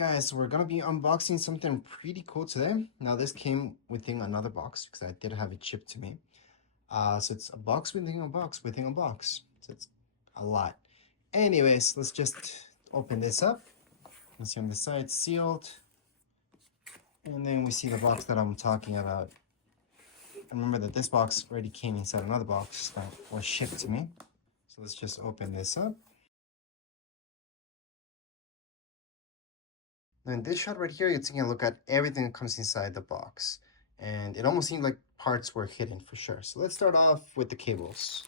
guys, so we're gonna be unboxing something pretty cool today. Now this came within another box because I did have it shipped to me. So it's a box within a box within a box. So it's a lot. Anyways, let's just open this up. You can see on the side it's sealed. And then we see the box that I'm talking about. Remember that this box already came inside another box that was shipped to me. So let's just open this up. Now in this shot right here, you're taking a look at everything that comes inside the box. And it almost seemed like parts were hidden for sure. So let's start off with the cables.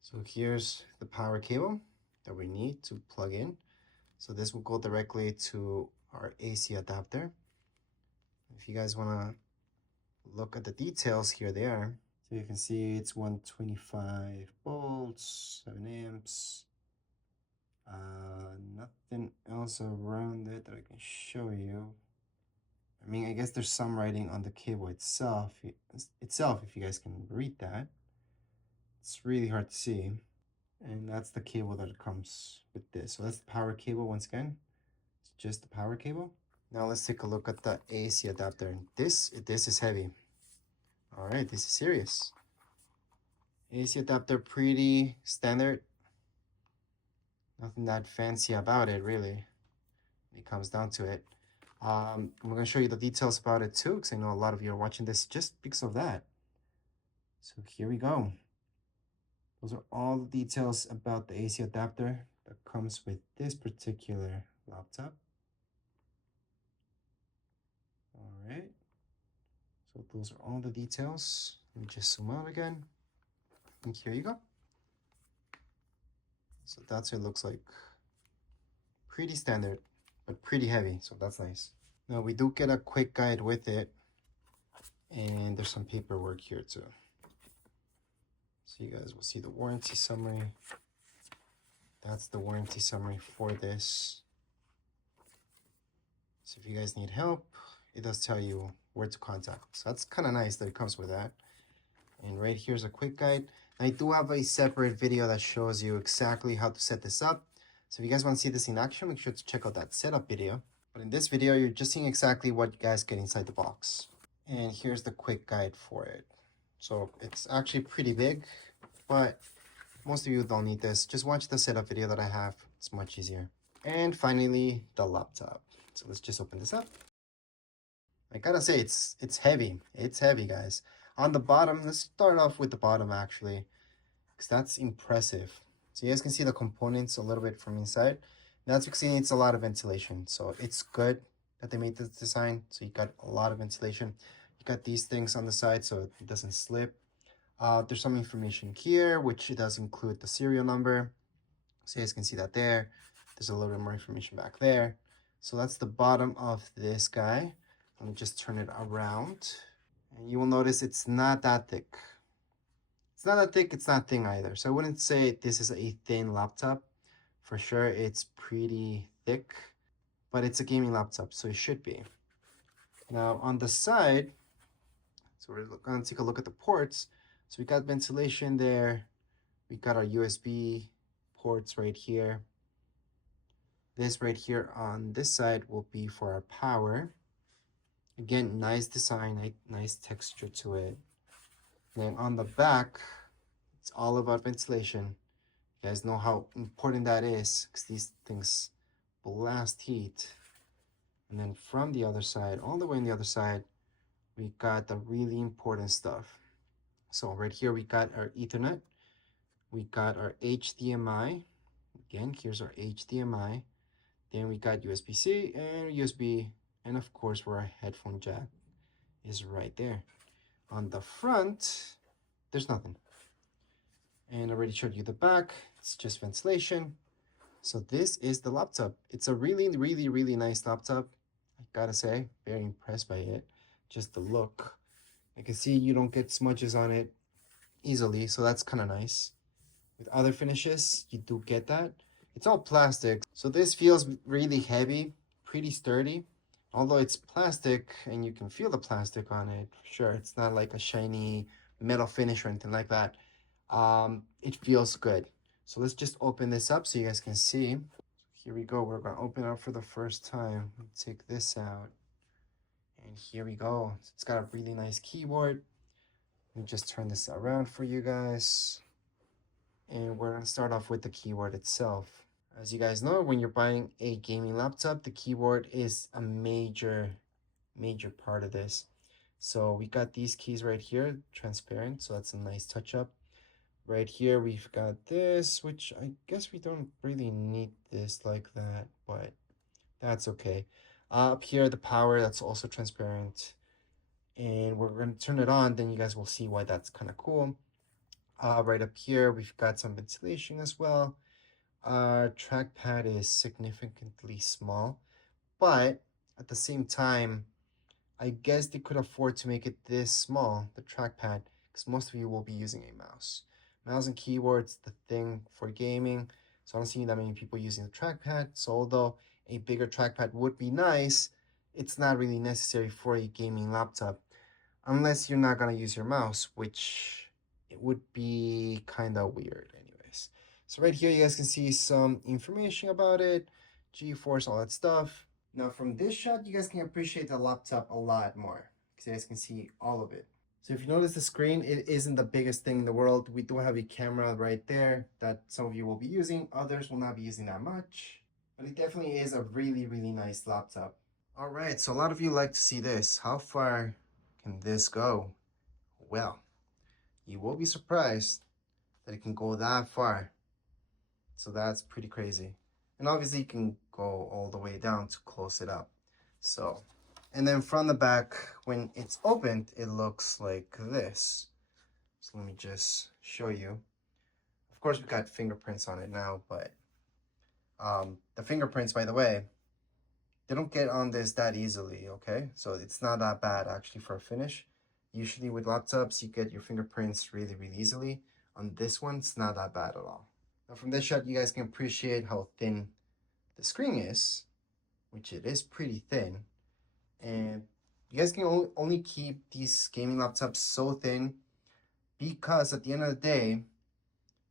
So here's the power cable that we need to plug in. So this will go directly to our AC adapter. If you guys want to look at the details, here they are. So you can see it's 125 volts, 7 amps. Nothing else around it that I can show you. I mean, I guess there's some writing on the cable itself, if you guys can read that. It's really hard to see. And that's the cable that comes with this. So that's the power cable once again. It's just the power cable. Now let's take a look at the AC adapter. This is heavy. All right, this is serious. AC adapter, pretty standard. Nothing that fancy about it, really. It comes down to it. I'm going to show you the details about it too, because I know a lot of you are watching this just because of that. So here we go. Those are all the details about the AC adapter that comes with this particular laptop. All right. So those are all the details. Let me just zoom out again. And here you go. So that's what it looks like. Pretty standard, but pretty heavy, so that's nice. Now we do get a quick guide with it, and there's some paperwork here too. So you guys will see the warranty summary. That's the warranty summary for this. So if you guys need help, it does tell you where to contact. So that's kind of nice that it comes with that. And right here's a quick guide. I do have a separate video that shows you exactly how to set this up. So if you guys want to see this in action, make sure to check out that setup video. But in this video, you're just seeing exactly what you guys get inside the box. And here's the quick guide for it. So it's actually pretty big, but most of you don't need this. Just watch the setup video that I have. It's much easier. And finally, the laptop. So let's just open this up. I gotta say, it's heavy. It's heavy, guys. On the bottom, let's start off with the bottom actually, because that's impressive. So you guys can see the components a little bit from inside. That's because it needs a lot of ventilation. So it's good that they made this design. So you got a lot of ventilation. You got these things on the side so it doesn't slip. There's some information here, which it does include the serial number. So you guys can see that there. There's a little bit more information back there. So that's the bottom of this guy. Let me just turn it around. And you will notice it's not that thick. It's not that thick, it's not thin either. So I wouldn't say this is a thin laptop. For sure, it's pretty thick, but it's a gaming laptop, so it should be. Now on the side, so we're gonna take a look at the ports. So we got ventilation there. We got our USB ports right here. This right here on this side will be for our power. Again, nice design, nice texture to it. And then on the back, it's all about ventilation. You guys know how important that is because these things blast heat. And then from the other side, all the way on the other side, we got the really important stuff. So right here, we got our Ethernet. We got our HDMI. Again, here's our HDMI. Then we got USB-C and USB. And of course, where our headphone jack is right there. On the front, there's nothing. And I already showed you the back. It's just ventilation. So this is the laptop. It's a really, really, really nice laptop. I gotta say, very impressed by it. Just the look. I can see you don't get smudges on it easily, so that's kind of nice. With other finishes, you do get that. It's all plastic, so this feels really heavy, pretty sturdy. Although it's plastic and you can feel the plastic on it, sure, it's not like a shiny metal finish or anything like that. It feels good. So let's just open this up so you guys can see. here we go. We're gonna open it up for the first time. Let's take this out. And here we go. It's got a really nice keyboard. Let me just turn this around for you guys. And we're gonna start off with the keyboard itself. As you guys know, when you're buying a gaming laptop, the keyboard is a major part of this. So we got these keys right here, transparent, so that's a nice touch up. Right here, we've got this, which I guess we don't really need this like that, but that's okay. Up here, the power, that's also transparent. And we're going to turn it on, then you guys will see why that's kind of cool. Right up here, we've got some ventilation as well. Trackpad is significantly small, but at the same time, I guess they could afford to make it this small, the trackpad, because most of you will be using a mouse. Mouse and keyboard's the thing for gaming, so I don't see that many people using the trackpad. So although a bigger trackpad would be nice, it's not really necessary for a gaming laptop, unless you're not gonna use your mouse, which it would be kind of weird anyways. So right here, you guys can see some information about it, GeForce, all that stuff. Now from this shot, you guys can appreciate the laptop a lot more because you guys can see all of it. So if you notice the screen, it isn't the biggest thing in the world. We do have a camera right there that some of you will be using. Others will not be using that much, but it definitely is a really nice laptop. All right, so a lot of you like to see this. How far can this go? Well, you will be surprised that it can go that far. So that's pretty crazy. And obviously you can go all the way down to close it up. So, and then from the back, when it's opened, it looks like this. So let me just show you. Of course, we got fingerprints on it now, but the fingerprints, by the way, they don't get on this that easily, okay? So it's not that bad actually for a finish. Usually with laptops, you get your fingerprints really easily. On this one, it's not that bad at all. Now from this shot, you guys can appreciate how thin the screen is, which it is pretty thin. And you guys can only keep these gaming laptops so thin because at the end of the day,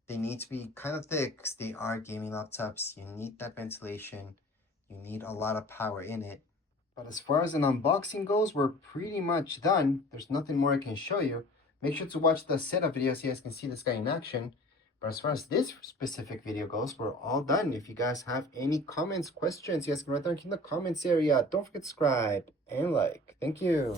they need to be kind of thick because they are gaming laptops. You need that ventilation. You need a lot of power in it. But as far as an unboxing goes, we're pretty much done. There's nothing more I can show you. Make sure to watch the setup video so you guys can see this guy in action. But as far as this specific video goes, we're all done. If you guys have any comments, questions, you guys can write down in the comments area. Don't forget to subscribe and like. Thank you.